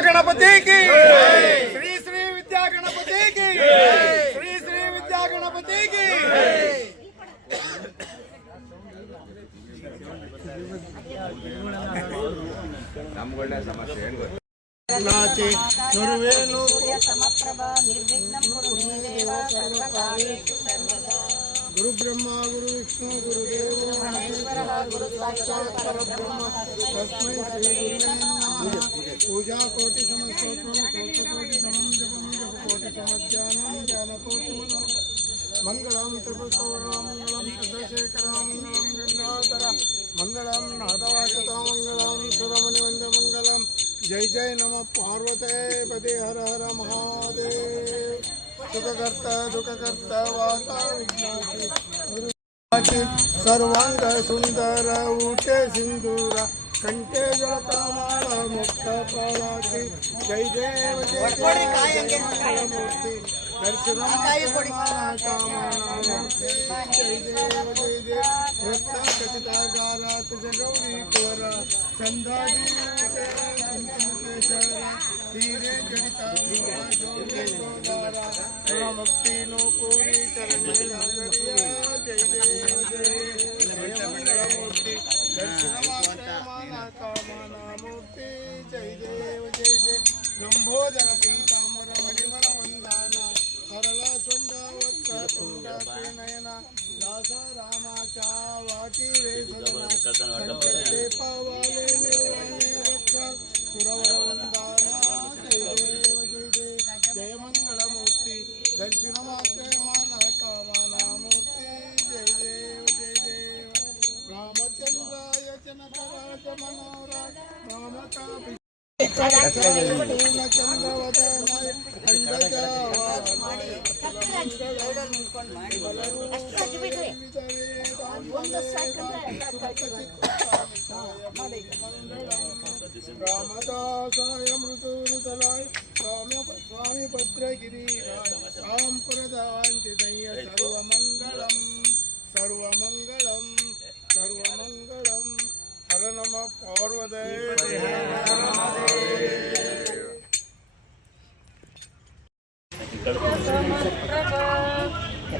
गणपति की श्री श्री विद्या गणपति की श्री श्री विद्या गणपति की ನಮ್ಮಗಳೇ ಸಮಸ್ಯೆ ಏನು ಗೊತ್ತಾ नाचे गुरुवेनु समप्रभा निर्विघ्नं कुरु मे देव सर्वकार्येषु सर्वदा गुरु ब्रह्मा गुरु विष्णु गुरुदेव महेश्वरः गुरु साक्षात् परब्रह्म तस्मै श्री गुरुवे नमः पूजा कोटि समस्तोत्रम कोटि समं जपं जप कोटि समज्ञानं ज्ञान कोटि मंगलम त्रिपुरसौरं मंगलम चंद्रशेखरं मंगलम गंगाधर मंगलम नादवाचता मंगलम सुरमणिवंद मंगलम जय जय नमः पार्वते पदे हर हर महादेव सुखकर्ता दुःखकर्ता वाता विघ्नाची सर्वांग सुंदर उठे सिंदूर कंठे जलतामाला मुक्त प्रवासी जय देव जय मूर्ति दर्शन कामनामूर्ति जय देव जय देव रत्न खचितागारा तुझ गौरी कुवर चंदादी धीरे जड़िता मुक्ति नो पूरी चरण जय देव जय मूर्ति दर्शन कामना मूर्ति जय देव जय जय लंबोदर पीतांबर मणिवर वंदना सरल सुंदर वक्र नयना दास रामाचा वाटी रे सदना पावाले निर्वाणे रक्ष सुरवर वंदना जय देव जय जय जय मंगल मूर्ति दर्शन मात्र मान कामना मूर्ति जय देव जय देव रामचंद्राय जनकराज मनोराज रामका पूर्णचंद्रवदनाय रामदासाय मृदुरुदलाय स्वामी भद्रगिरीराय राम प्रदांजनेय सर्वमंगलम सर्वमंगलम सर्वमंगलम हर नमः पार्वते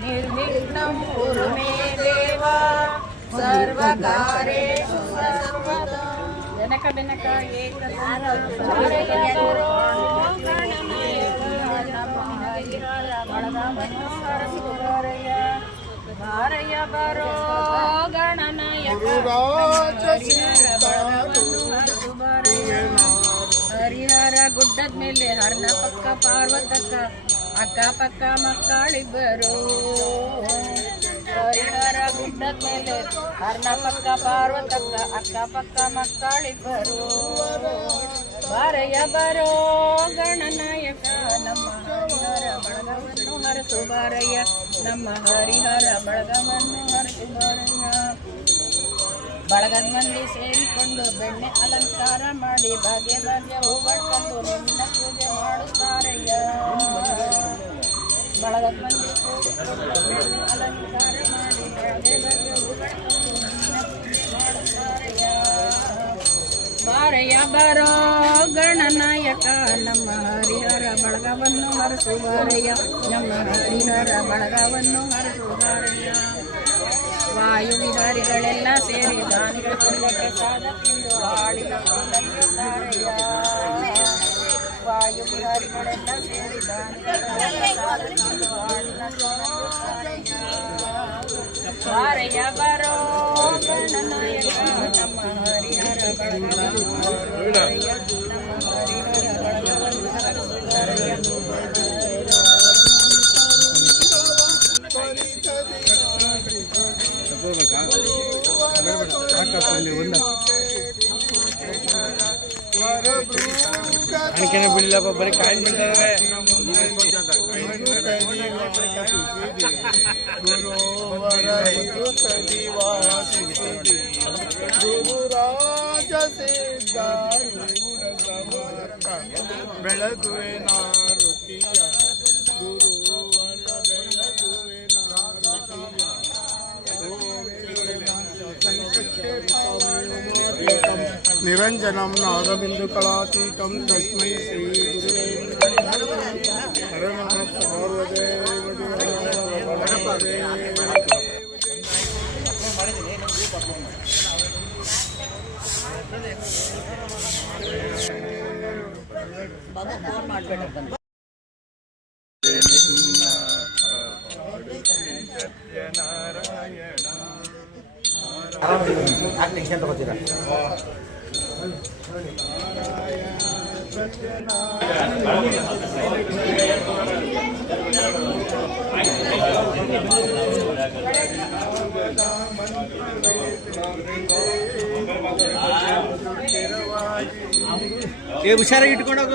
निर्विघ्नं कुरु मे देव सर्वकार्येषु सर्वदा जनक बिनक ಭಾರಯ ಬರೋ ಗಣನಾಯಕ ಹರಿಹರ ಗುಡ್ಡದ ಮೇಲೆ ಹರ್ನ ಪಕ್ಕ ಪಾರ್ವತಕ್ಕ ಅಕ್ಕ ಪಕ್ಕ ಮಕ್ಕಳಿಬ್ಬರು ಹರಿಹರ ಗುಡ್ಡದ ಮೇಲೆ ಹರ್ನ ಪಕ್ಕ ಪಾರ್ವತಕ್ಕ ಅಕ್ಕ ಪಕ್ಕ ಮಕ್ಕಳಿಬ್ಬರು ಬಾರಯ್ಯ ಬರೋ ಗಣನಾಯಕ ನಮ್ಮ ಹರಿಹರ ಬಳಗವನ್ನು ಹರಸು ಬಾರಯ್ಯ ನಮ್ಮ ಹರಿಹರ ಬಳಗವನ್ನು ಹರಸು ಬಾರಯ್ಯ ಬಳಗದ ಮಂದಿ ಸೇರಿಕೊಂಡು ಬೆಣ್ಣೆ ಅಲಂಕಾರ ಮಾಡಿ ಭಾಗ್ಯ ಭಾಗ್ಯ ಹೂಗಟ್ಕೊಂಡು ನಿನ್ನ ಪೂಜೆ ಮಾಡುತ್ತಾರಯ್ಯ ಬಳಗದ ಮಂದಿ ಸೇರಿಕೊಂಡು ಬೆಣ್ಣೆ ಅಲಂಕಾರ ಮಾಡಿ ಭಾಗ್ಯ ಭಾಗ್ಯ ಹೂಗಟ್ಕೊಂಡು ನಿನ್ನ ಪೂಜೆ ಮಾಡುತ್ತಾರಯ್ಯ ಬಾರಯ್ಯ ಬರೋ ಗಣನಾಯಕ ನಮ್ಮ ಹರಿಹರ ಬಳಗವನ್ನು ಹರಸು ಬಾರಯ್ಯ ನಮ್ಮ ಹರಿಹರ ಬಳಗವನ್ನು ಹರಸು ಬಾರಯ್ಯ ವಾಯು ವಿಹಾರಿಗಳೆಲ್ಲ ಸೇರಿ ದಾನಿಗಳ ಪ್ರಸಾದ ತಿಂದು ಹಾಡಿನ ನಂಬುತ್ತಾರಯ್ಯ ವಾಯು ವಿಹಾರಿಗಳೆಲ್ಲ ಸೇರಿ ದಾನಿಗಳ ಪ್ರಸಾದ ತಿಂದು ಹಾಡಿನ ನಂಬುತ್ತಾರಯ್ಯ ಬಾರಯ್ಯ ಬರೋ ಗಣನಾಯಕ ನಮ್ಮ ಹರಿಹರ ಬಳಗವನ್ನು ಹರಸು ಬಾರಯ್ಯ ನಮ್ಮ ಹರಿಹರ ಬಳಗವನ್ನು ಹರಸು ಬಾರಯ್ಯ ಅಣಕೆನೆ ಬಿಡಲಪ್ಪ ಬರೀ ಕಾಯಿ ಬಿಡ್ತಾರೆ ಗುರುರಾಜ ಸಿದ್ಧ ಬೆಳಗುವೆ ನಾರುತಿಯ ಗುರುವರ ಬೆಳಗುವೆ ನಾರುತಿಯ ಸಂಕಷ್ಟೇ निरञ्जनं नादबिन्दुकलातीतं तस्मै श्रीगुरुवे हर नमः पार्वती ಹುಷಾರಾಗಿ ಇಟ್ಕೊಂಡೋಗ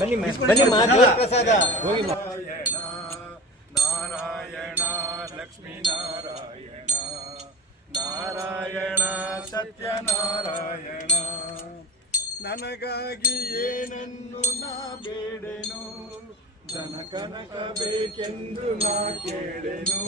ಬನ್ನಿ ಪ್ರಸಾದ ಹೋಗಿ ನಾರಾಯಣ ಲಕ್ಷ್ಮೀ ನಾರಾಯಣ ನಾರಾಯಣ ಸತ್ಯನಾರಾಯಣ ನನಗಾಗಿ ಏನನ್ನು ನಾ ಬೇಡೆನು ಧನ ಕನಕ ಬೇಕೆಂದು ನಾ ಕೇಳೆನು